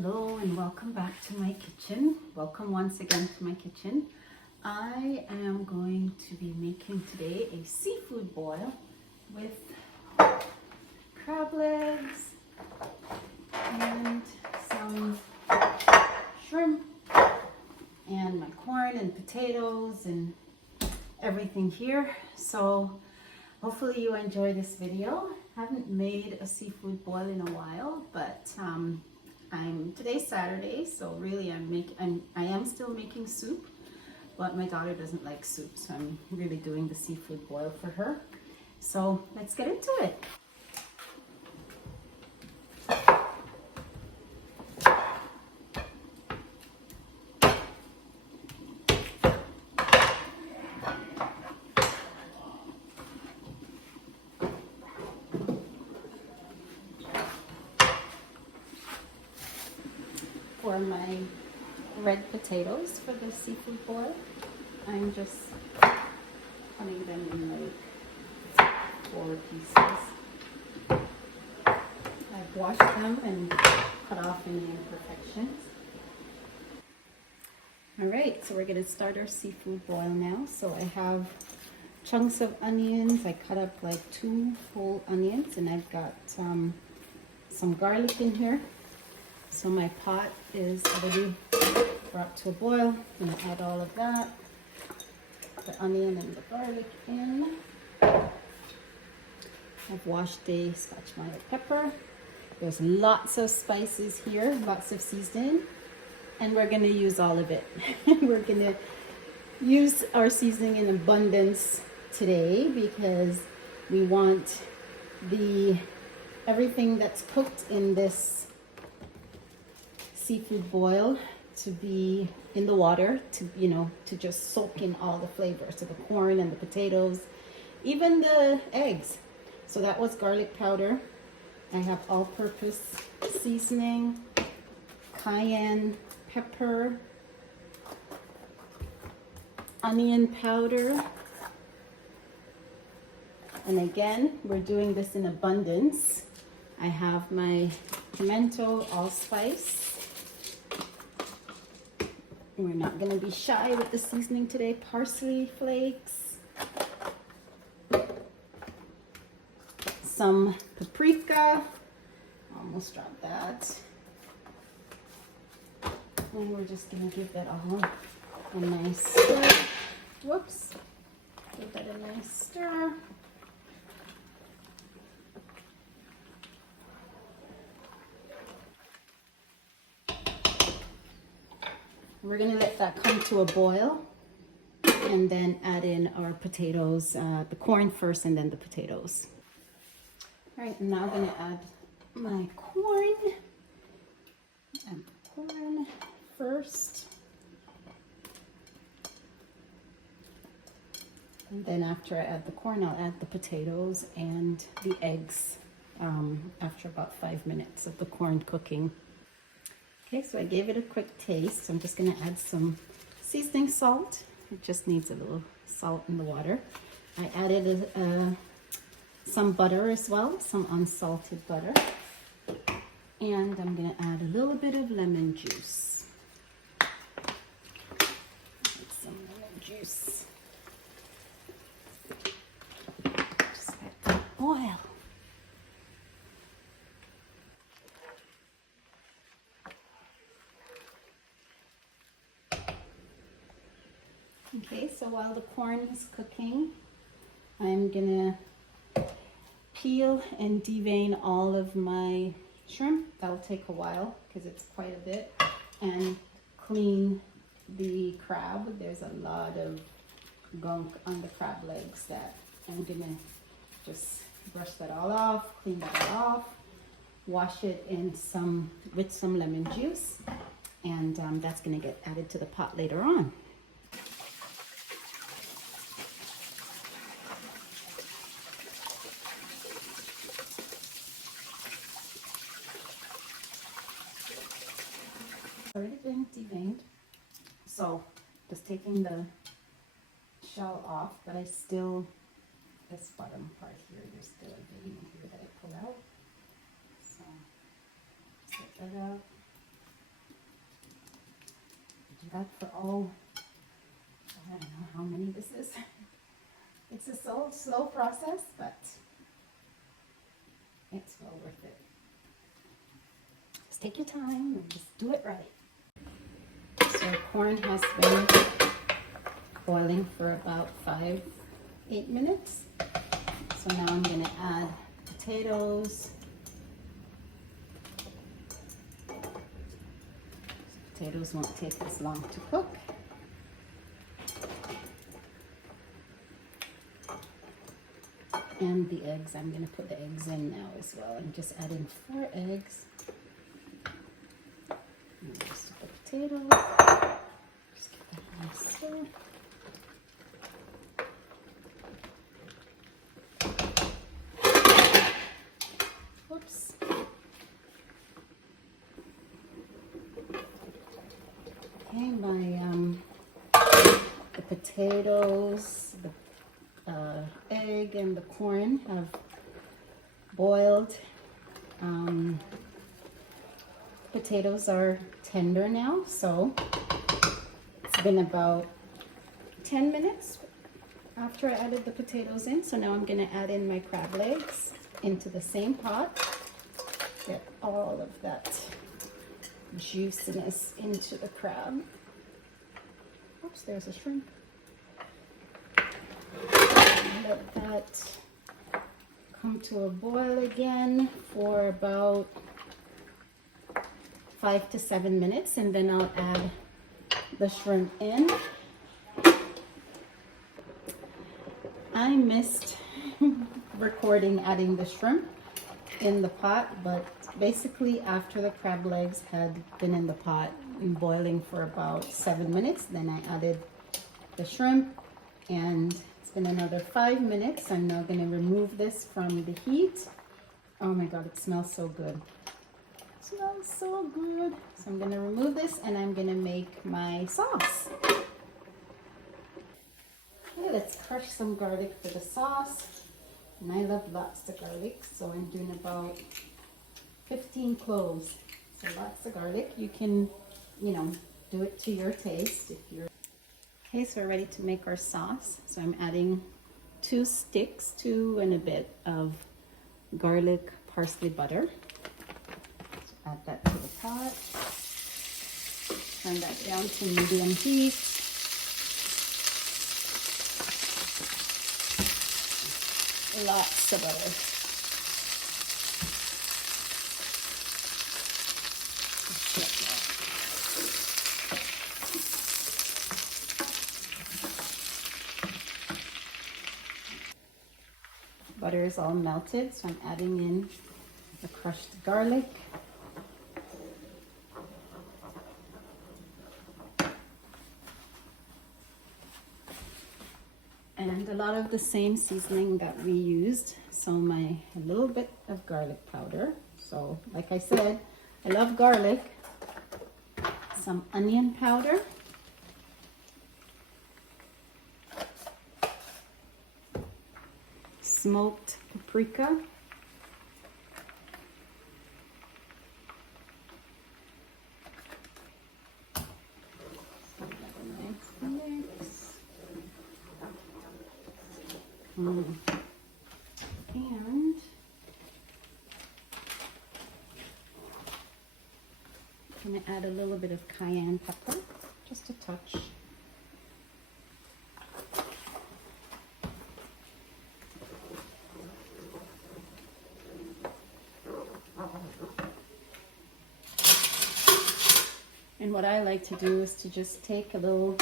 Hello and welcome back to my kitchen. Welcome once again to my kitchen. I am going to be making today a seafood boil with crab legs and some shrimp and my corn and potatoes and everything here. So hopefully you enjoy this video. Haven't made a seafood boil in a while, but today's Saturday, so really I am still making soup, but my daughter doesn't like soup, so I'm really doing the seafood boil for her. So let's get into it. For my red potatoes for the seafood boil, I'm just cutting them in like 4 pieces. I've washed them and cut off any imperfections. Alright, so we're going to start our seafood boil now. So I have chunks of onions. I cut up like 2 whole onions, and I've got some garlic in here. So my pot is already brought to a boil. I'm going to add all of that, the onion and the garlic in. I've washed the Scotch mild pepper. There's lots of spices here, lots of seasoning, and we're going to use all of it. We're going to use our seasoning in abundance today because we want everything that's cooked in this seafood boil to be in the water, to just soak in all the flavors, so the corn and the potatoes, even the eggs. So that was garlic powder. I have all-purpose seasoning, cayenne pepper, onion powder, and again, we're doing this in abundance. I have my pimento allspice. We're not going to be shy with the seasoning today. Parsley flakes, some paprika, almost dropped that, and we're just going to give that all a nice stir. Whoops, give that a nice stir. We're going to let that come to a boil and then add in our potatoes, the corn first and then the potatoes. All right, I'm now going to add my corn. Add the corn first. And then after I add the corn, I'll add the potatoes and the eggs after about 5 minutes of the corn cooking. Okay, so I gave it a quick taste. So I'm just going to add some seasoning salt. It just needs a little salt in the water. I added some butter as well, some unsalted butter. And I'm going to add a little bit of lemon juice. Add some lemon juice. Just let that boil. Okay, so while the corn is cooking, I'm gonna peel and devein all of my shrimp. That'll take a while because it's quite a bit. And clean the crab. There's a lot of gunk on the crab legs that I'm gonna just brush that all off, clean that all off, wash it in with some lemon juice, and that's gonna get added to the pot later on. Already been deveined, so just taking the shell off, but I still, this bottom part here, there's still a vein here that I pull out. So set that up. that for all, I don't know how many this is. It's a slow process, but it's well worth it. Just take your time and just do it right. So corn has been boiling for about 5-8 minutes. So now I'm going to add potatoes. Potatoes won't take as long to cook. And the eggs, I'm going to put the eggs in now as well. I'm just adding 4 eggs. And just the potatoes. Just give that a nice stir. Whoops. Okay, the potatoes, the egg and the corn have boiled. Potatoes are tender now, so it's been about 10 minutes after I added the potatoes in. So now I'm going to add in my crab legs into the same pot. Get all of that juiciness into the crab. Oops, there's a shrimp. Let that come to a boil again for about 5 to 7 minutes, and then I'll add the shrimp in. I missed recording adding the shrimp in the pot, but basically after the crab legs had been in the pot and boiling for about 7 minutes, then I added the shrimp, and it's been another 5 minutes. I'm now going to remove this from the heat. Oh my god, it smells so good. It smells so good. So I'm going to remove this and I'm going to make my sauce. Okay, let's crush some garlic for the sauce. And I love lots of garlic, so I'm doing about 15 cloves. So lots of garlic. You can, do it to your taste if you're... Okay, so we're ready to make our sauce. So I'm adding 2 sticks, 2 and a bit of garlic parsley butter. So add that to the pot. Turn that down to medium heat. Lots of butter. Butter is all melted, so I'm adding in the crushed garlic. And a lot of the same seasoning that we used. So a little bit of garlic powder. So like I said, I love garlic. Some onion powder. Smoked paprika. And I'm going to add a little bit of cayenne pepper, just a touch. And what I like to do is to just take a little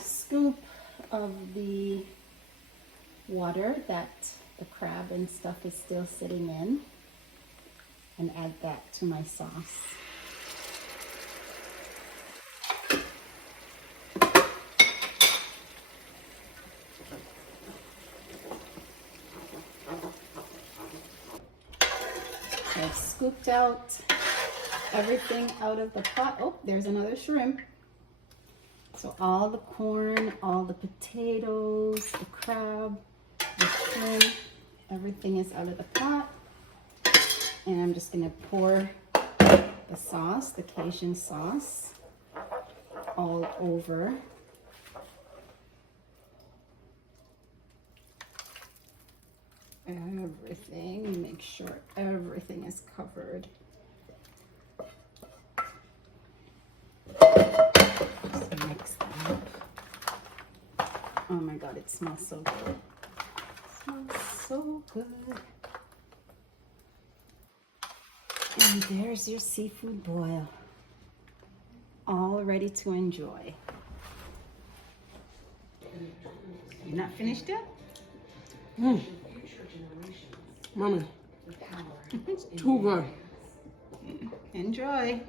scoop of the water that the crab and stuff is still sitting in and add that to my sauce. I've scooped out everything out of the pot. Oh, there's another shrimp. So all the corn, all the potatoes, the crab, the shrimp, everything is out of the pot. And I'm just going to pour the sauce, the Cajun sauce, all over. Everything, make sure everything is covered. Just mix that up. Oh my God, it smells so good. It smells so good. And there's your seafood boil, all ready to enjoy. You're not finished yet? Mommy, it's too good. Enjoy.